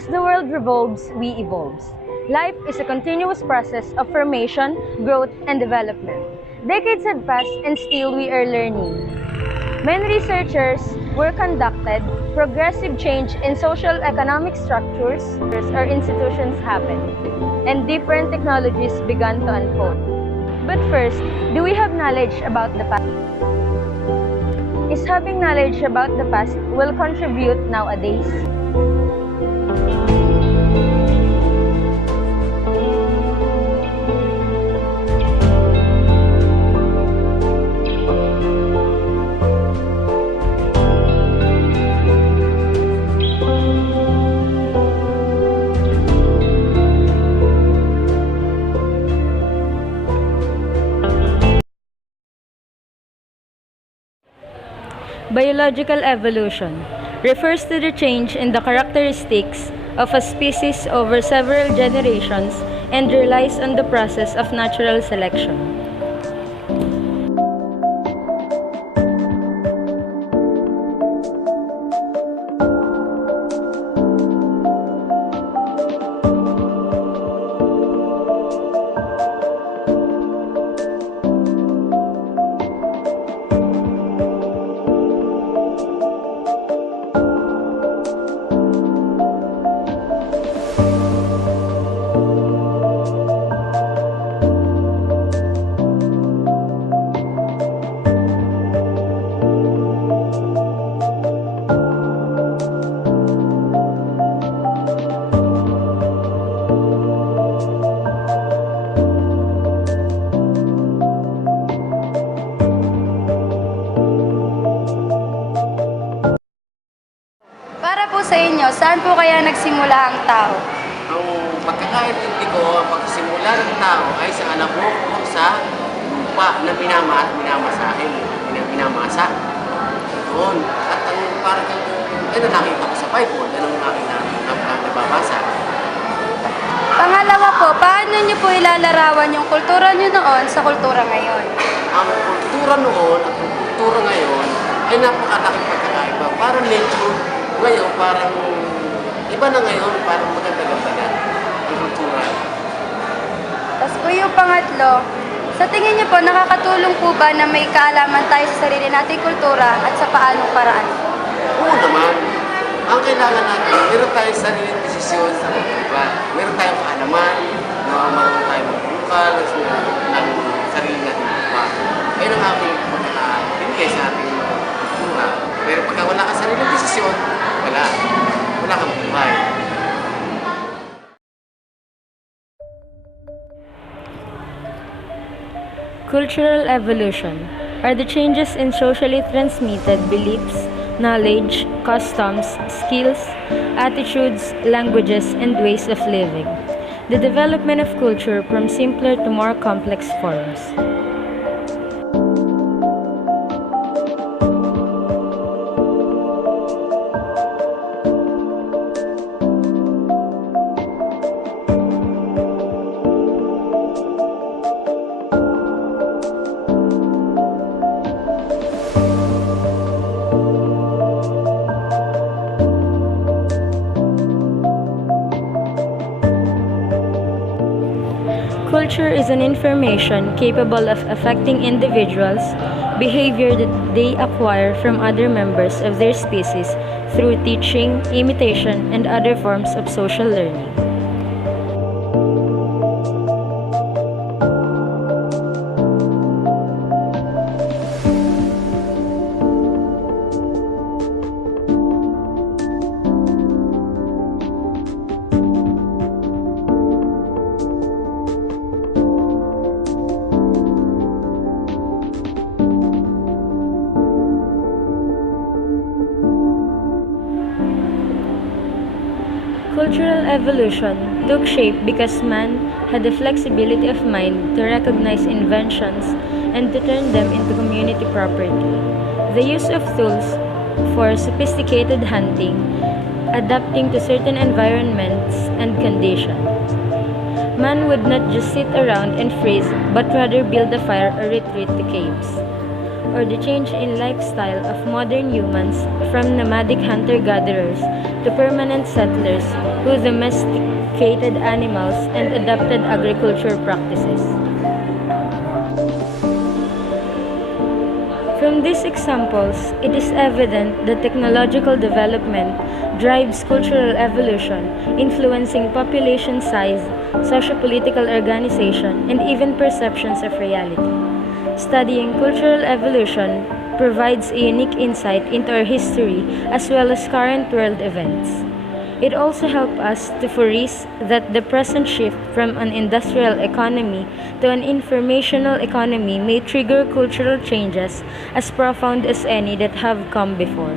As the world revolves, we evolve. Life is a continuous process of formation, growth, and development. Decades have passed and still we are learning. Many researchers were conducted, progressive change in social economic structures or institutions happened, and different technologies began to unfold. But first, do we have knowledge about the past? Is having knowledge about the past will contribute nowadays? Biological evolution refers to the change in the characteristics of a species over several generations and relies on the process of natural selection. Para po sa inyo, saan po kaya nagsimula ang tao? Ang pagkakaintindi ko, ang pagsimula ng tao ay sa alam mo sa lupa na minamasahin, minamasa. Doon. At ang parang nakita ko sa Bible, yan ang aking nababasa. Pangalawa po, paano niyo po ilalarawan yung kultura niyo noon sa kultura ngayon? Ang kultura noon at ang kultura ngayon ay napakalaking pagkakaiba. Parang nature ngayon, parang iba na ngayon, parang maganda-ganda na ang kultura. Tapos po yung pangatlo, sa tingin niyo po, nakakatulong po ba na may kaalaman tayo sa sarili nating kultura at sa paanong paraan? Oo naman. Ang kailangan natin, meron tayong sariling desisyon sa kultura. Meron tayong kaalaman, na marunong tayong magbukal, ng sarili natin lupa. Ayun ang aking pagkakabigay sa ating kultura. Pero pagka wala ka sariling desisyon, wala kang buhay. Cultural evolution are the changes in socially transmitted beliefs, knowledge, customs, skills, attitudes, languages, and ways of living. The development of culture from simpler to more complex forms. Culture is an information capable of affecting individuals' behavior that they acquire from other members of their species through teaching, imitation, and other forms of social learning. Cultural evolution took shape because man had the flexibility of mind to recognize inventions and to turn them into community property. The use of tools for sophisticated hunting, adapting to certain environments and conditions. Man would not just sit around and freeze, but rather build a fire or retreat to caves. or the change in lifestyle of modern humans from nomadic hunter-gatherers to permanent settlers who domesticated animals and adopted agriculture practices. From these examples, it is evident that technological development drives cultural evolution, influencing population size, socio-political organization, and even perceptions of reality. Studying cultural evolution provides a unique insight into our history as well as current world events. It also helps us to foresee that the present shift from an industrial economy to an informational economy may trigger cultural changes as profound as any that have come before.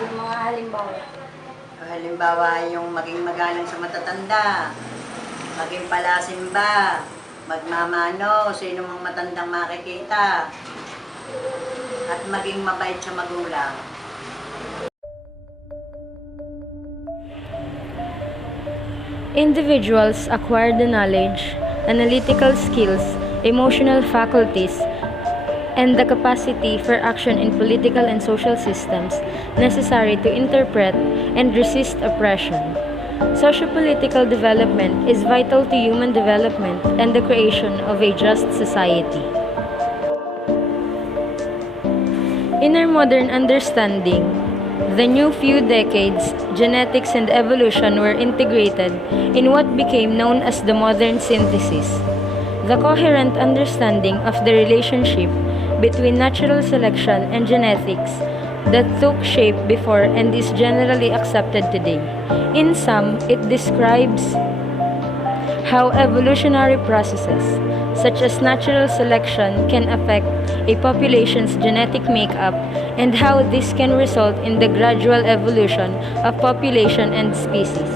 Yung mga halimbawa. Halimbawa, yung maging magalang sa matatanda, maging palasimba, magmamano, sino mang matandang makikita, at maging mabait sa magulang. Individuals acquire the knowledge, analytical skills, emotional faculties, and the capacity for action in political and social systems necessary to interpret and resist oppression. Sociopolitical development is vital to human development and the creation of a just society. In our modern understanding, the new few decades, genetics and evolution were integrated in what became known as the modern synthesis. The coherent understanding of the relationship between natural selection and genetics that took shape before and is generally accepted today. In sum, it describes how evolutionary processes, such as natural selection, can affect a population's genetic makeup and how this can result in the gradual evolution of population and species.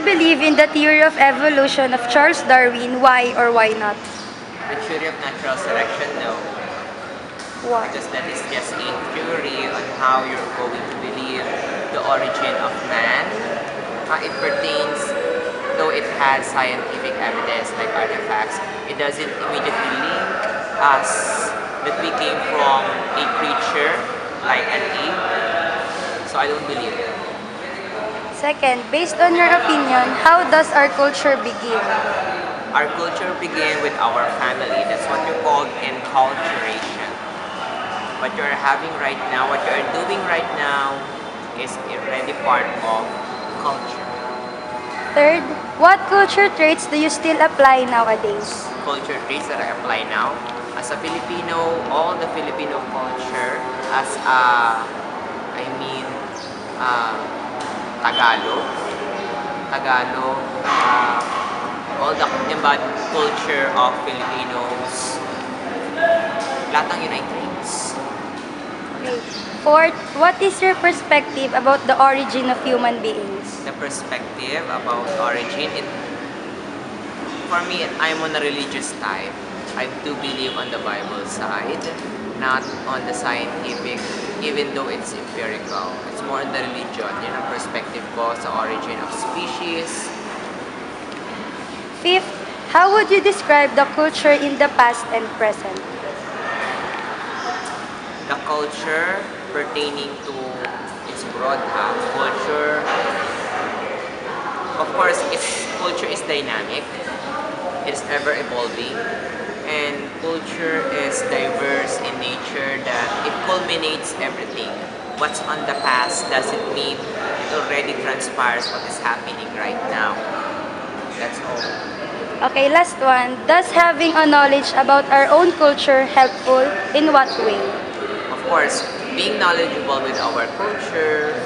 you believe in the theory of evolution of Charles Darwin? Why or why not? The theory of natural selection, no. Why? Because that is just a theory on how you're going to believe the origin of man. It pertains, though it has scientific evidence like artifacts, it doesn't immediately link us that we came from a creature like an ape. So I don't believe it. Second, based on your opinion, how does our culture begin? Our culture began with our family. That's what you call enculturation. What you're having right now, what you're doing right now is already part of culture. Third, what culture traits do you still apply nowadays? Culture traits that I apply now. As a Filipino, all the Filipino culture, as a, I mean, Tagalog, all the embodied culture of Filipinos, lahat ng yun ay traits. Okay. Fourth, what is your perspective about the origin of human beings? The perspective about origin, for me, I'm on a religious type. I do believe on the Bible side, not on the scientific, even though it's empirical. It's more on the religion. Yun ang perspective ko sa origin of species. Fifth, how would you describe the culture in the past and present? The culture pertaining to its broad culture. Of course, its culture is dynamic. It's ever evolving. And culture is diverse in nature that it culminates everything. What's on the past doesn't mean it already transpires what is happening right now. That's all. Okay, last one. Does having a knowledge about our own culture helpful? In what way? Of course, being knowledgeable with our culture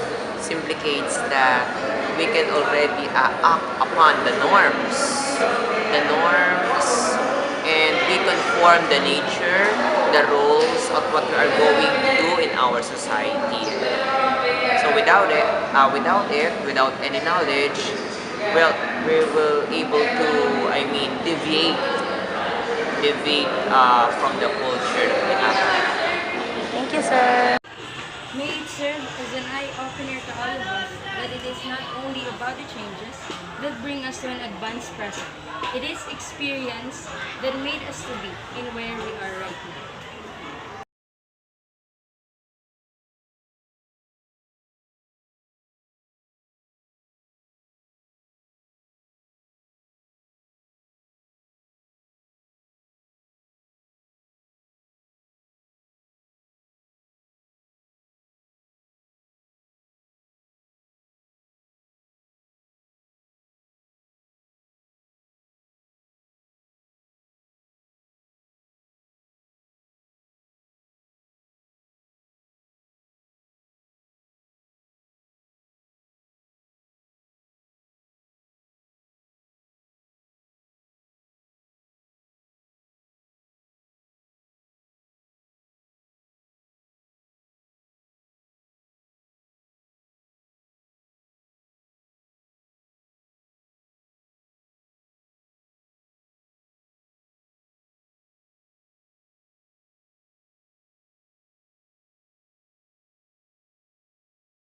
implicates that we can already act upon the norms, and we conform the nature, the roles of what we are going to do in our society. So without any knowledge, well, we will able to, deviate from the culture that we have. Thank you, sir. May it serve as an eye-opener to all of us that it is not only about the changes that bring us to an advanced present. It is experience that made us to be in where we are right now.